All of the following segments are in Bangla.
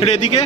এটা এদিকে?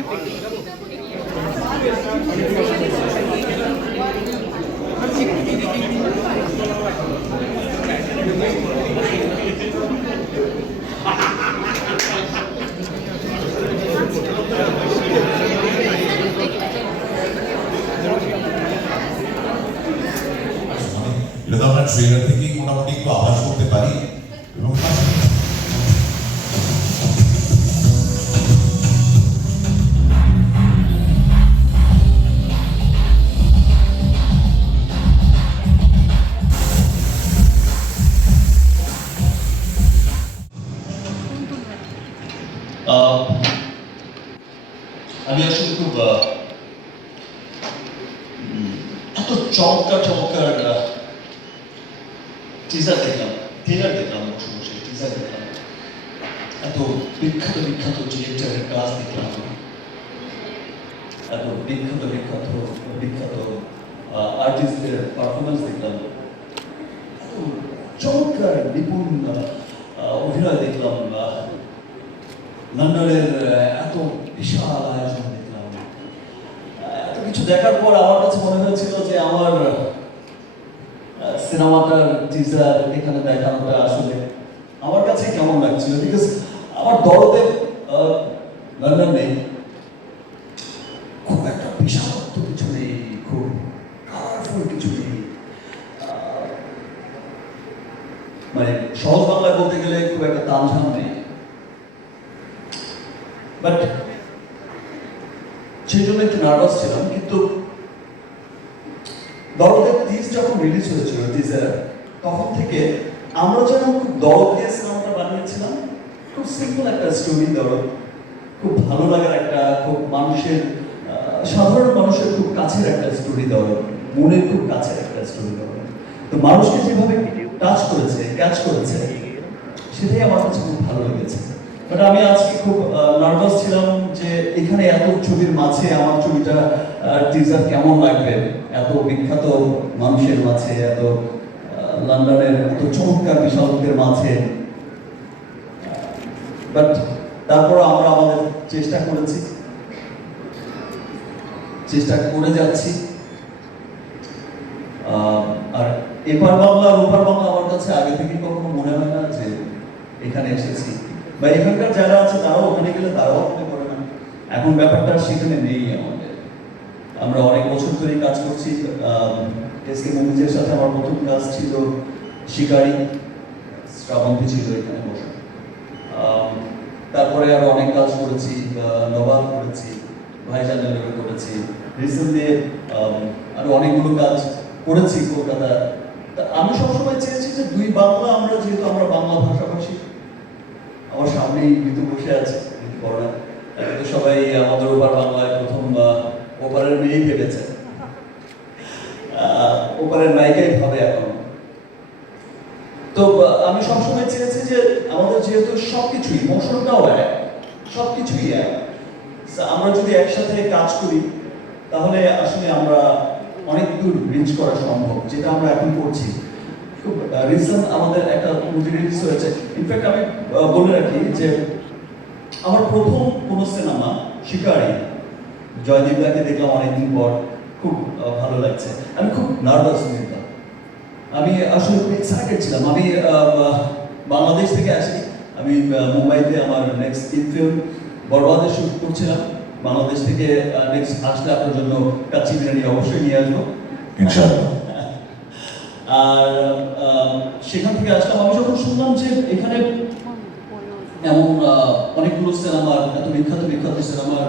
বিখ্যাত বিখ্যাত ডিরেক্টরের কাজ দেখলাম এত বিখ্যাত বিখ্যাত বিখ্যাত আর্টিস্টদের পারফরমেন্স দেখলাম চমৎকার নিপুণ অভিনয় দেখলাম লন্ডনের এত বিশাল আয়োজন দেখলাম এত কিছু দেখার পর আমার কাছে মনে হয়েছিল যে আমার সিনেমাটার টিজার এখানে দেখানোটা আসলে আমার কাছে কেমন লাগছিল? বিকজ আমার দরদের আহ, লন্ডন খুব একটা বিশালত্ব কিছু নেই খুব কালারফুল কিছু নেই। মানে সহজ বাংলায় বলতে গেলে খুব একটা তামঝাম নেই। বাট সেই জন্য একটু নার্ভাস ছিলাম কিন্তু দরদের টিজ যখন রিলিজ হয়েছিল টিজার তখন থেকে আমরা যেন খুব দরদ খুব সিম্পল একটা স্টোরি দরদ খুব ভালো লাগার একটা, খুব মানুষের সাধারণ মানুষের খুব কাছের একটা স্টোরি দরদ মনের খুব কাছের একটা স্টোরি দরদ তো মানুষকে যেভাবে টাচ করেছে ক্যাচ করেছে, সেটাই আমার কাছে খুব ভালো লেগেছে। বাট আমি আজকে খুব নার্ভাস ছিলাম যে এখানে এত ছবির মাঝে আমার ছবিটা টিজার কেমন লাগবে? এত বিখ্যাত মানুষের মাঝে, এত লন্ডনের এত চমৎকার বিশালকের মাঝে। বাট তারপর আমরা আমাদের চেষ্টা করেছি। চেষ্টা করে যাচ্ছি। আর এপার বাংলা আর ওপার বাংলা আমার কাছে আগে থেকে কখনো মনে হয় না যে এখানে এসেছি। বা এখানকার যারা আছে, তারাও ওখানে গেলে তারাও মনে করে না। এখন ব্যাপারটা সেখানে নেই আমাদের। আমরা অনেক বছর ধরে কাজ করছি। এসকে মুভিজের সাথে আমার প্রথম কাজ ছিল শিকারি। শ্রাবন্তী ছিল এখানে বসে। তারপরে আরও অনেক কাজ করেছি নবাব করেছি ভাইজানের করেছি। রিসেন্টলি আরও অনেকগুলো কাজ করেছি কলকাতা আমি সবসময় চেয়েছি যে দুই বাংলা আমরা যেহেতু আমরা বাংলা ভাষাভাষী আমার সামনেই ঋতু বসে আছে ঋতু করোনা তো সবাই আমাদের ওপার বাংলায় প্রথম ওপারের মেয়েই আহ, ওপারের নায়িকাই ভাবে এখন। তো আমি সবসময় চেয়েছি যে আমাদের যেহেতু সবকিছুই মৌসুমটাও এক, সবকিছুই এক। আমরা যদি একসাথে কাজ করি, তাহলে আসলে আমরা অনেক দূর রিচ করা সম্ভব, যেটা আমরা এখন করছি। খুব রিসেন্ট আমাদের একটা মুভি রিলিজ হয়েছে। ইনফ্যাক্ট আমি বলে রাখি যে আমার প্রথম কোনো সিনেমা শিকারি, জয়দীপ দাকে দেখলাম অনেকদিন পর। খুব ভালো লাগছে। আমি খুব নার্ভাস হয়েছিলাম আমি আসলে খুব এক্সাইটেড ছিলাম। আমি বাংলাদেশ থেকে আসি। আমি মুম্বাইতে আমার নেক্সট তিন ফিল্ম বরবাদে শুট করছিলাম। বাংলাদেশ থেকে নেক্সট আসলে আপনার জন্য কাচ্চি বিরিয়ানি অবশ্যই নিয়ে আসব। ইনশাআল্লাহ। আর সেখান থেকে আসলাম। আমি যখন শুনলাম যে এখানে এমন অনেকগুলো সিনেমার এত বিখ্যাত বিখ্যাত সিনেমার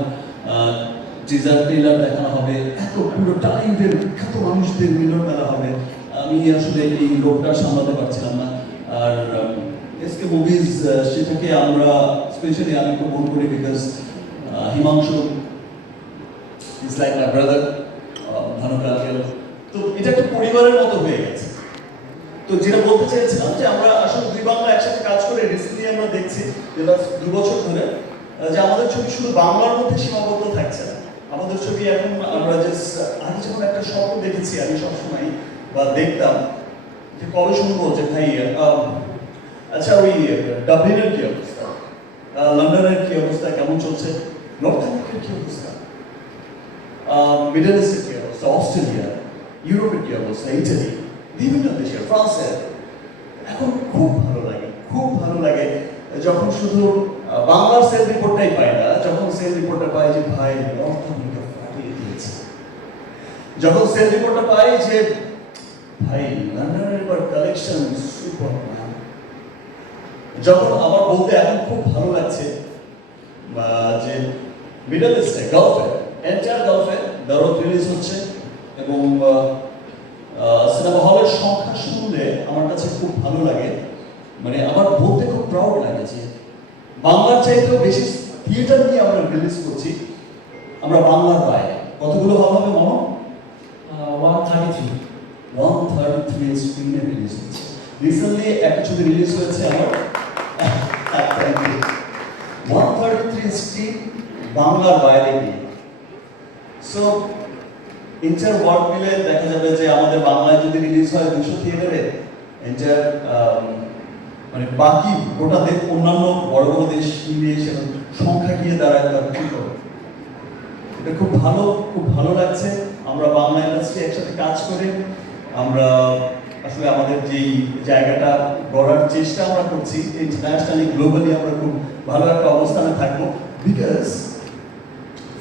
টিজার ট্রেলার দেখানো হবে। এত পুরো টাইমদের বিখ্যাত মানুষদের মিলন মেলা হবে। আমি আসলে এই রোগটা সামলাতে পারছিলাম না। আর এসকে মুভিজ সেটাকে আমরা স্পেশালি আমি খুব মন করি because Himanshu is like my brother Bhanu কালকেল তো এটা একটা পরিবারের মতো হয়ে গেছে। তো যেটা বলতে চেয়েছিলাম যে আমরা আসলে দুই বাংলা একসাথে কাজ করে রিসেন্টলি আমরা দেখছি যেটা দু বছর ধরে যে আমাদের ছবি শুধু বাংলার মধ্যে সীমাবদ্ধ থাকছে না। আমাদের ছবি এখন আমরা যে আগে যখন একটা স্বপ্ন দেখেছি, আমি সবসময় বা দেখতাম যে কবে শুনব যে ভাই আচ্ছা ওই ডাবলিনের কি অবস্থা? লন্ডনের কি অবস্থা? কেমন চলছে? নর্থ আমেরিকার কি অবস্থা? মিডল ইস্টের কি অবস্থা? অস্ট্রেলিয়া, ইউরোপের কি অবস্থা? ইটালি, বিভিন্ন দেশের ফ্রান্সের। এখন খুব ভালো লাগে, খুব ভালো লাগে। যখন শুধু বাংলার সেল রিপোর্টটাই পাই না, যখন সেল রিপোর্টটা পাই যে ভাই, নর্থ আমেরিকা ফাটিয়ে দিয়েছে। যখন সেল রিপোর্টটা পাই যে ভাই লন্ডনের এবার কালেকশন সুপার ম্যান যখন আমার বলতে এখন খুব ভালো লাগছে যে মিডল ইস্টে গালফে এন্টায়ার গালফে দরদ রিলিজ হচ্ছে, এবং সিনেমা হলের সংখ্যা শুনলে আমার কাছে খুব ভালো লাগে। মানে আমার বলতে খুব প্রাউড লাগে যে বাংলার চাইতেও বেশি থিয়েটার নিয়ে আমরা রিলিজ করছি, আমরা বাংলার বাইরে। কতগুলো হল হবে মনে one thirty three one thirty three স্ক্রিনে রিলিজ হয়েছে। রিসেন্টলি একটা ছবি রিলিজ হয়েছে আমার ওয়ান থার্টি থ্রি স্ক্রিন বাংলার বাইরে গিয়ে সো ইন্টার ওয়ার্ল্ড মিলে দেখা যাবে যে আমাদের বাংলায় যদি রিলিজ হয় দুশো থিয়েটারে ইন্টার মানে বাকি গোটা দেশ অন্যান্য বড় বড় দেশ মিলিয়ে সেটা সংখ্যা গিয়ে দাঁড়ায় তার কি এটা খুব ভালো খুব ভালো লাগছে। আমরা বাংলা ইন্ডাস্ট্রি একসাথে কাজ করে আমরা আসলে আমাদের যেই জায়গাটা গড়ার চেষ্টা আমরা করছি ইন্টারন্যাশনালি গ্লোবালি আমরা খুব ভালো একটা অবস্থানে থাকব। বিকজ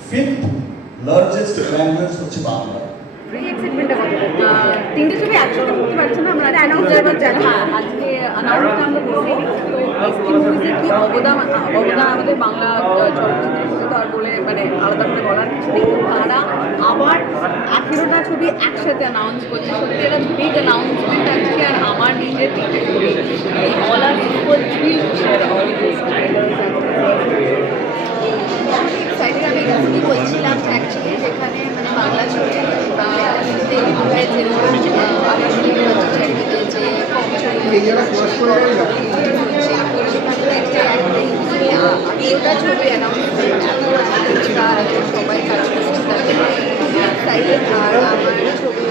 ফিফথ লার্জেস্ট ল্যাঙ্গুয়েজ হচ্ছে বাংলা। তিনটে ছবি একসাথে করতে পারছে আজকে অ্যানাউন্সটা আমরা কি অবদান অবদান আমাদের বাংলা আহ, চলচ্চিত্রের সাথে তো আর বলে মানে আলাদা করে বলার কিছু নেই। তারা আবার ছবি একসাথে অ্যানাউন্স করছে। সত্যি এটা বিগ অ্যানাউন্সমেন্ট আজকে আর আমার নিজের তিনটে ছবি all are equal three all excited আমি কি বলছিলাম অ্যাকচুয়ালি যেখানে মানে বাংলা ছবি বা হিন্দি ভাষায় যেরকম আবার শুনতে পাচ্ছি চারিদিকে যে কম ছবি সেখানে দেখতে একটা ইউজুয়ালি এটা ছবি অ্যানাউন্সমেন্ট সবাই কাজ করছে তাতে খুবই এক্সাইটেড আর আমার ছবি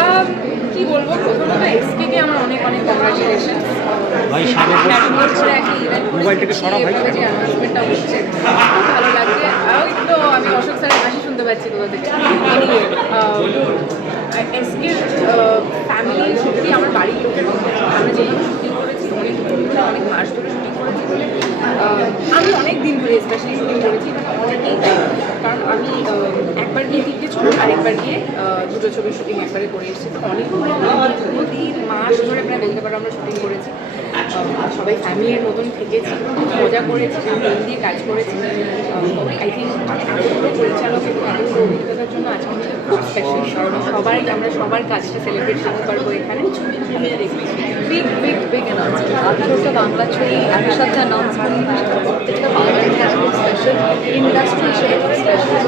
আম, কি বলব প্রথমত এক্সকে কে আমার অনেক অনেক কংগ্রাচুলেশন ভাই, সামনে বসে। এত বছর একটা ইভেন্ট হচ্ছে খুব ভালো লাগছে। ওই তো আমি অশোক স্যারের হাসি শুনতে পাচ্ছি কোথা থেকে? ফ্যামিলি সত্যি আমার বাড়ির আমরা যেভাবে শুটিং করেছি অনেক অনেক মাস ধরে শুটিং করেছি আমি অনেক দিন ধরে স্পেশালি শুটিং করেছি অনেকেই কারণ আমি একবার গিয়ে তিনটে ছবি আরেকবার গিয়ে দুটো ছবির শুটিং একবারে করে এসেছি। তো অনেকগুলো দিন, মাস ধরে প্রায় বলতে পারো আমরা শুটিং করেছি। সবাই ফ্যামিলির মতন থেকেছি মজা করেছি মন দিয়ে কাজ করেছি। আই থিঙ্ক পরিচালক এবং এতগুলো অভিজ্ঞতার জন্য আজকে আমাদের খুব স্পেশাল কারণ সবাই আমরা সবার কাজটা সেলিব্রেট করতে পারব এখানে। বিগ বিগ বিগ অ্যানাউন্সমেন্ট আঠারোটা বাংলা ছবি একসাথে অ্যানাউন্স করতে প্রত্যেকটা বাঙালির স্পেশাল ইন্ডাস্ট্রি স্পেশাল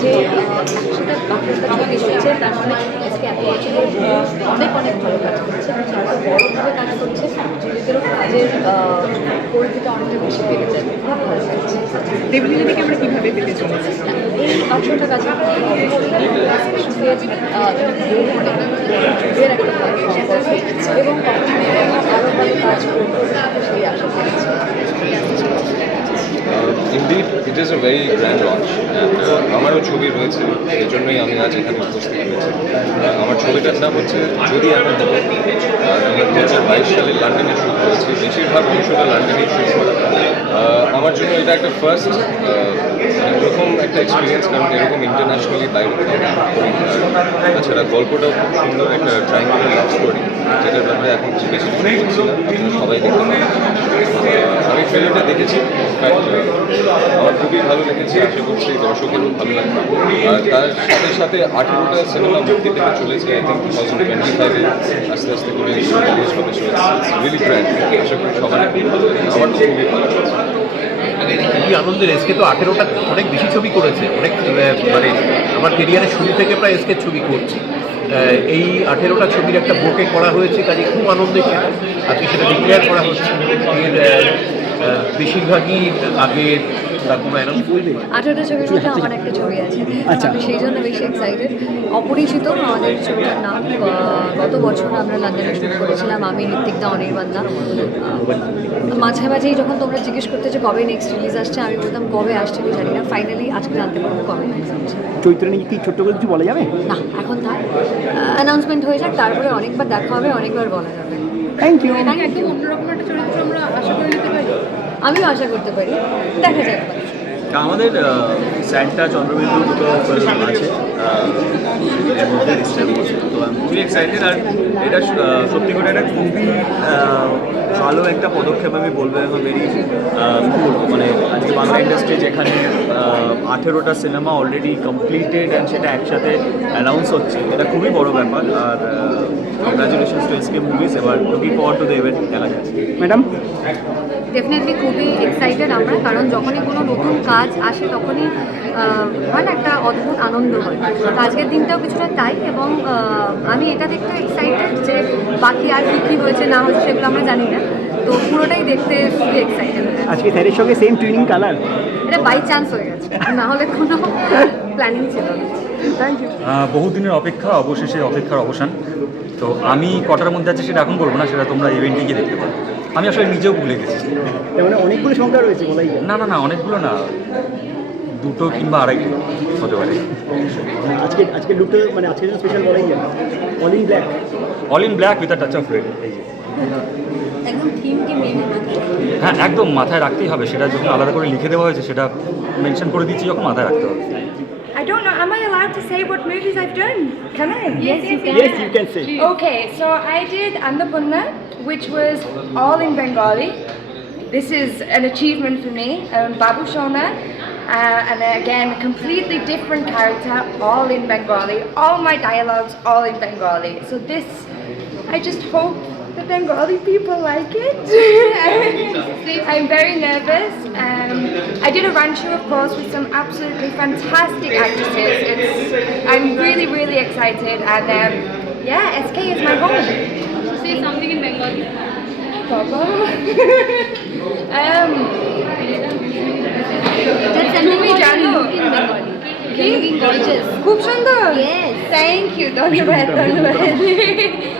যে একসাথে আঠারোটা ছবি হচ্ছে তার মানে আজকে এত বছরের অনেক অনেক ভালো কাজ করছে যারা বড়ভাবে কাজ করছে নিজেদেরও কাজের পরিধিটা অনেকটা বেশি বেড়ে যাবে খুব ভালো লাগছে দেবলীলাটিকে আমরা কীভাবে পেতে চলেছি এই আহ, যুগের এবং আরও ভালো কাজ করব সেই আশা করছি Uh, it it is very grand uh, আমারও ছবি রয়েছে এই জন্যই আমি আজ এখানে উপস্থিত হয়েছি। Uh, আমার ছবিটার নাম হচ্ছে যদি আমি দু হাজার বাইশ সালে লন্ডনে শুট করেছি বেশিরভাগ অংশটা লন্ডনেই শুট করা Uh, আমার জন্য এটা একটা ফার্স্ট মানে প্রথম একটা এক্সপিরিয়েন্স কারণ এরকম ইন্টারন্যাশনালি বাইরে তাছাড়া গল্পটাও খুব সুন্দর একটা ট্রাইঙ্গুলার লাভ স্টোরি যেটার ব্যাপারে এখন বেশি সবাই আহ, আমি ট্রেলারটা দেখেছি আমার খুবই ভালো লেগেছে আশা করছি দর্শকেরও ভালো লাগবে তার সাথে সাথে আঠেরোটা সিনেমা মুক্তি পেতে চলেছে I think two thousand twenty ফাইভে আস্তে আস্তে করে রিলি গ্র্যান্ড আশা করি সবার ভালো লাগে আমার খুবই ভালো আনন্দের এসকে তো আঠেরোটা অনেক বেশি ছবি করেছে, অনেক মানে আমার কেরিয়ারের শুরু থেকে প্রায় এসকে ছবি করছি। এই আঠেরোটা ছবির একটা বুকে করা হয়েছে কাজে, খুব আনন্দের সেটা আজকে সেটা ডিক্লেয়ার করা হচ্ছে। বেশিরভাগই আগে তার কোনো অ্যানাউন্স বলবে আঠারোটা ছবির মধ্যে আমার একটা ছবি আছে। আচ্ছা। আমি সেই জন্য বেশি এক্সাইটেড অপরিচিত আমাদের ছবিটার নাম গত বছর আমরা লন্ডনে শুট করেছিলাম আমি ঋত্বিকদা অনির্বাণদা মাঝে মাঝেই যখন তোমরা জিজ্ঞেস করতে যে কবে নেক্সট রিলিজ আসছে আমি বলতাম কবে আসছে আমি জানি না। ফাইনালি আজকে জানতে পারব কবে নেক্সট আসছে। চৈত্র নিয়ে কি ছোট্ট করে কিছু বলা যাবে? না এখন থাক। অ্যানাউন্সমেন্ট হয়ে যাক তারপরে অনেকবার দেখা হবে অনেকবার বলা যাবে। থ্যাংক ইউ একদম অন্যরকম একটা চরিত্র আমরা আশা করে আমিও আশা করতে পারি। দেখা যাক। আমাদের স্যান্টা চন্দ্রবিন্দু দুটো আছে। আহ, এর মধ্যে তো আমি খুবই এক্সাইটেড আর এটা সত্যি করে এটা খুবই ভালো একটা পদক্ষেপ আমি বলব এবং ভেরি মানে আজকে বাংলা ইন্ডাস্ট্রি যেখানে আঠেরোটা সিনেমা অলরেডি কমপ্লিটেড অ্যান্ড সেটা একসাথে অ্যানাউন্স হচ্ছে এটা খুবই বড় ব্যাপার। আর কংগ্রাচুলেশনস টু এসকে মুভিজ এবার looking forward to the event দেখা যাচ্ছে ম্যাডাম? ডেফিনেটলি খুবই এক্সাইটেড আমরা কারণ যখনই কোনো নতুন কাজ আসে তখনই হয় না একটা অদ্ভুত আনন্দ হয়। তো আজকের দিনটাও কিছুটা তাই এবং আমি এটা দেখতে এক্সাইটেড যে বাকি আর কী কী হয়েছে না হয়েছে সেগুলো আমরা জানি না। তো পুরোটাই দেখতে খুবই এক্সাইটেড আজকে স্যারের সঙ্গে সেম টুইনিং কালার এটা বাই চান্স হয়ে গেছে। না হলে কোনো প্ল্যানিং ছিল না। থ্যাংক ইউ আহ, বহুদিনের অপেক্ষা অবশেষে অপেক্ষার অবসান। তো আমি কটার মধ্যে আছে সেটা এখন বলব না সেটা তোমরা ইভেন্টে গিয়ে দেখতে পারো। আমি আসলে নিজেও ভুলে গেছি। মানে অনেকগুলো সংখ্যা রয়েছে বলাই না না না অনেকগুলো না দুটো কিংবা আড়াইটো হতে পারে। আজকে আজকে লুকটা মানে আজকে স্পেশাল বলাই যায়। All in black all in black with a touch of red এই যে। হ্যাঁ একদম মাথায় রাখতেই হবে সেটা যখন আলাদা করে লিখে দেওয়া হয়েছে সেটা মেনশন করে দিচ্ছি যখন মাথায় রাখতে হবে। Don't know. Am I allowed to say what movies I've done? Can I? Yes, you can. Yes, you can say. Okay, so I did Andapunna, which was all in Bengali. This is an achievement for me. Um, Babu Shona, uh, and again, a completely different character, all in Bengali. All my dialogues, all in Bengali. So this, I just hope the Bengali people like it. I'm very nervous. Um, I did a run show, of course, with some absolutely fantastic actresses. It's, I'm really, really excited, and um, yeah, SK is my home. Say something in Bengali. Baba. um, just send me Jano. In Bengali. Looking gorgeous. Yes. Thank you. धन्यवाद धन्यवाद.